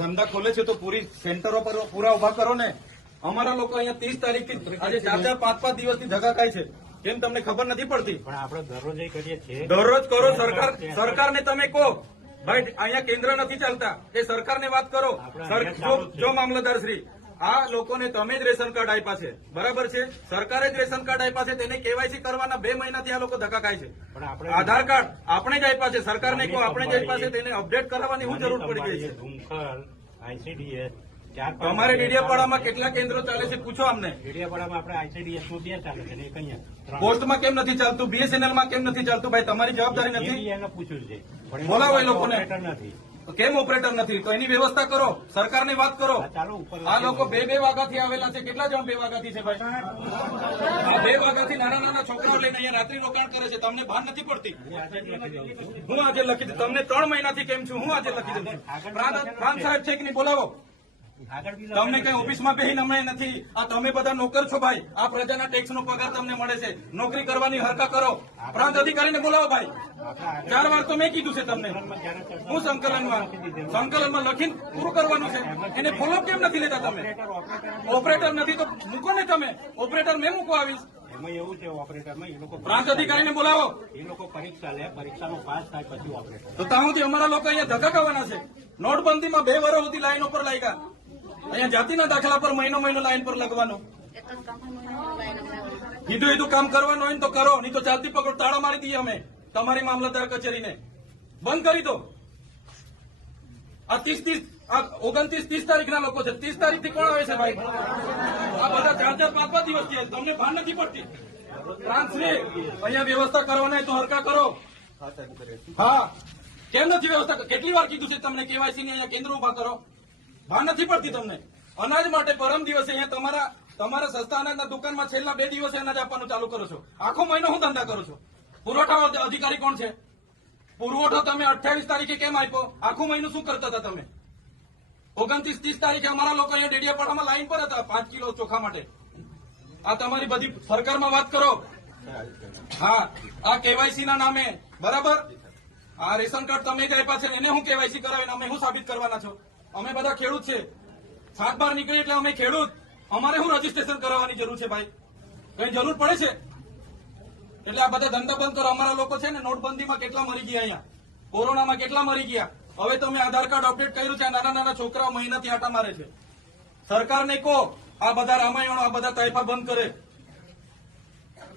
ધંધા ખોલે છે તો પૂરી સેન્ટરો પર પૂરા ઉભા કરો ને. અમારા લોકો અહીંયા 30 તારીખથી આજે 4-4, 5-5 દિવસથી ધક્કા ખાય છે. કેમ તમને ખબર નથી પડતી? પણ આપણે દરરોજ કરીએ છીએ. દરરોજ કરો. સરકારને તમે કહો ભાઈ અહીંયા કેન્દ્ર નથી ચાલતા એ સરકારને વાત કરો. જો મામલતદાર શ્રી આ લોકોને તમે જ રેશન કાર્ડ આપ્યા છે, બરાબર છે? સરકારે જ રેશન કાર્ડ આપ્યા છે, તેને કેવાયસી કરવાના 2 મહિનાથી આ લોકો ધક્કા ખાય છે. આધાર કાર્ડ આપણે જ આપ્યા છે, સરકારને કહો આપણે જ આપ્યા છે, તેને અપડેટ કરાવવાની શું જરૂર પડી ગઈ છે? ICDS તમારે ડીડીયાપાડામાં કેટલા કેન્દ્રો ચાલે છે પૂછો અમને. ડીડીયાપાડામાં આપણે ICDS નું 2 ચાલે છે, એક અહીંયા. પોસ્ટમાં કેમ નથી ચાલતું? BSNL માં કેમ નથી ચાલતું? ભાઈ તમારી જવાબદારી નથી? એને પૂછ્યું છે, બોલાવો એ લોકોને. નથી કેમ ઓપરેટર નથી? તો એની વ્યવસ્થા કરો, સરકારની વાત કરો. આ લોકો 2-2 વાગ્યાથી આવેલા છે. કેટલા જણ 2 વાગ્યાથી છે ભાઈ? આ 2 વાગ્યાથી નાના છોકરાઓ લઈને અહીંયા રાત્રિ રોકાણ કરે છે. તમને ભાન નથી પડતી? હું આજે લખી દઉં. તમને 3 મહિનાથી કેમ છું? હું આજે લખી દઉં. પ્રાંત સાહેબ છે કે નહીં? બોલાવો. તમને કઈ ઓફિસમાં બેહીને અમે નથી. આ તમે બધા નોકર છો ભાઈ. આ પ્રજાના ટેક્સનો પગાર તમને મળે છે. નોકરી કરવાની હરકા કરો. પ્રાંત અધિકારીને બોલાવો ભાઈ. 4 વાર તો મેં કીધું છે તમને. હું સંકલનમાં લખીને પૂરું કરવાનું છે. એને ફોલોઅપ કેમ નથી લેતા તમે? ઓપરેટર નથી તો મૂકો ને તમે. ઓપરેટર મેં મૂકો આવીશ. એમાં એવું છે ઓપરેટરમાં એ લોકો પ્રાંત અધિકારીને બોલાવો. એ લોકો પરીક્ષા લે, પરીક્ષામાં પાસ થાય પછી ઓપરેટર. તો ત્યાં સુધી અમારા લોકો અહીંયા ધક્કા ખાવાના છે. નોટબંધીમાં 2 વર્ષ સુધી લાઈનો પર લાગ્યા. અહીંયા જાતિના દાખલા પર મહિનો લાઈન પર લગવાનું. કીધું કામ કરવાનું હોય ને તો કરો, નહીં તો ચાલતી પકડ તાળા મારી દઈએ અમે તમારી મામલતદાર કચેરીને. બંધ કરી દો. આ 29-30 તારીખના લોકો છે. 30 તારીખથી કોણ આવે છે ભાઈ? આ બધા 4-4, 5-5 દિવસ થયા. તમને ભાન નથી પડતી? ટ્રાન્સફર અહીંયા વ્યવસ્થા કરવાના તો હરકા કરો. હા, કેમ નથી વ્યવસ્થા? કેટલી વાર કીધું છે તમને કેવાયસી ની અહીંયા કેન્દ્ર ઉભા કરો? ભાન નથી પડતી તમને? અનાજ માટે પરમ દિવસે અહીંયા તમારા સસ્તા અનાજના દુકાનમાં છેલ્લા 2 દિવસે અનાજ આપવાનું ચાલુ કરો છો. આખો મહિનો હું ધંધા કરો છો? પુરવઠા અધિકારી કોણ છે? પુરવઠો તમે 28 તારીખે કેમ આપ્યો? આખું મહિનું શું કરતા હતા તમે? 29-30 તારીખે અમારા લોકો અહીંયા ડેડિયાપાડામાં લાઈન પર હતા 5 કિલો ચોખા માટે. આ તમારી બધી સરકારમાં વાત કરો. હા, આ કેવાયસી ના નામે બરાબર. આ રેશન કાર્ડ તમે જ આપ્યા છે, એને હું કેવાયસી કરાવીને અમે હું સાબિત કરવાના છો? અમે બધા ખેડૂત છે. 7 બાર નીકળી એટલે અમે ખેડૂત. અમારે શું રજીસ્ટ્રેશન કરાવવાની જરૂર છે ભાઈ? કઈ જરૂર પડે છે? એટલે આ બધા ધંધા બંધ કરો. અમારા લોકો છે ને નોટબંધીમાં કેટલા મરી ગયા, અહીંયા કોરોનામાં કેટલા મરી ગયા. હવે તમે આધાર કાર્ડ અપડેટ કર્યું છે. નાના છોકરાઓ મહિનાથી આટા મારે છે. સરકારને કહો આ બધા રામાયણો, આ બધા તાઇફા બંધ કરે.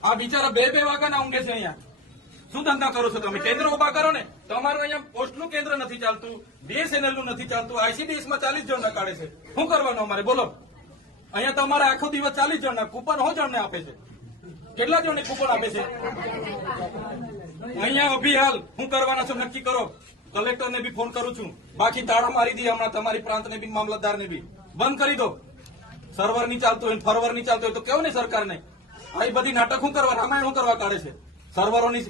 આ બિચારા 2-2 વાગ્યાના ઊંઘે છે અહીંયા. શું ધંધા કરો છો તમે? કેન્દ્ર ઉભા કરો ને. તમારું અહીંયા પોસ્ટનું કેન્દ્ર નથી ચાલતું, BSNL નું નથી ચાલતું, ICDS માં 40 જણ કાઢે છે. શું કરવાનું અમારે બોલો? અહીંયા તમારે આખો દિવસ 40 જણના કૂપન હો જણને આપે છે. કેટલા જણને કૂપન આપે છે? અહીંયા અભી હાલ શું કરવાના છો નક્કી કરો. કલેક્ટરને બી ફોન કરું છું. બાકી તાળા મારી દઈએ હમણાં તમારી પ્રાંતને બી, મામલતદારને બી. બંધ કરી દો. સર્વર નહીં ચાલતું હોય, ફરવર નહીં ચાલતું હોય તો કેવું ને સરકારને? આ બધી નાટક શું કરવા, રામાયણ શું કરવા કાઢે છે? સર્વરોની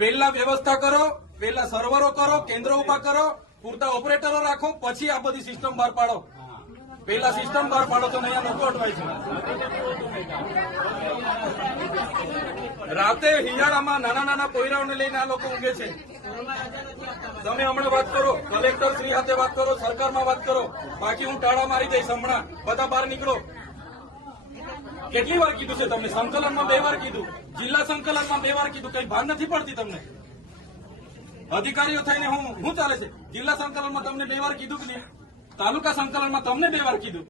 પહેલા વ્યવસ્થા કરો, પહેલા સર્વરો કરો, કેન્દ્રો ઉભા કરો, પૂરતા ઓપરેટરો રાખો, પછી આ બધી સિસ્ટમ બહાર પાડો. પહેલા સિસ્ટમ બહાર પાડો તો અહીંયા લોકો અટવાય છે. રાતે હિયાળામાં નાના પોયરાઓને લઈને આ લોકો ઊંઘે છે. તમે હમણાં વાત કરો, કલેક્ટર શ્રી સાથે વાત કરો, સરકારમાં વાત કરો. બાકી હું ટાળા મારી દઈશ હમણાં. બધા બહાર નીકળો. કેટલી વાર કીધું છે તમને? સંકલનમાં 2 વાર કીધું, જિલ્લા સંકલનમાં 2 વાર કીધું. કઈ ભાન નથી પડતી તમને? અધિકારીઓ થઈને શું ચાલે છે? જિલ્લા સંકલનમાં તમને 2 વાર કીધું કે નહીં? તાલુકા સંકલનમાં તમને 2 વાર કીધું.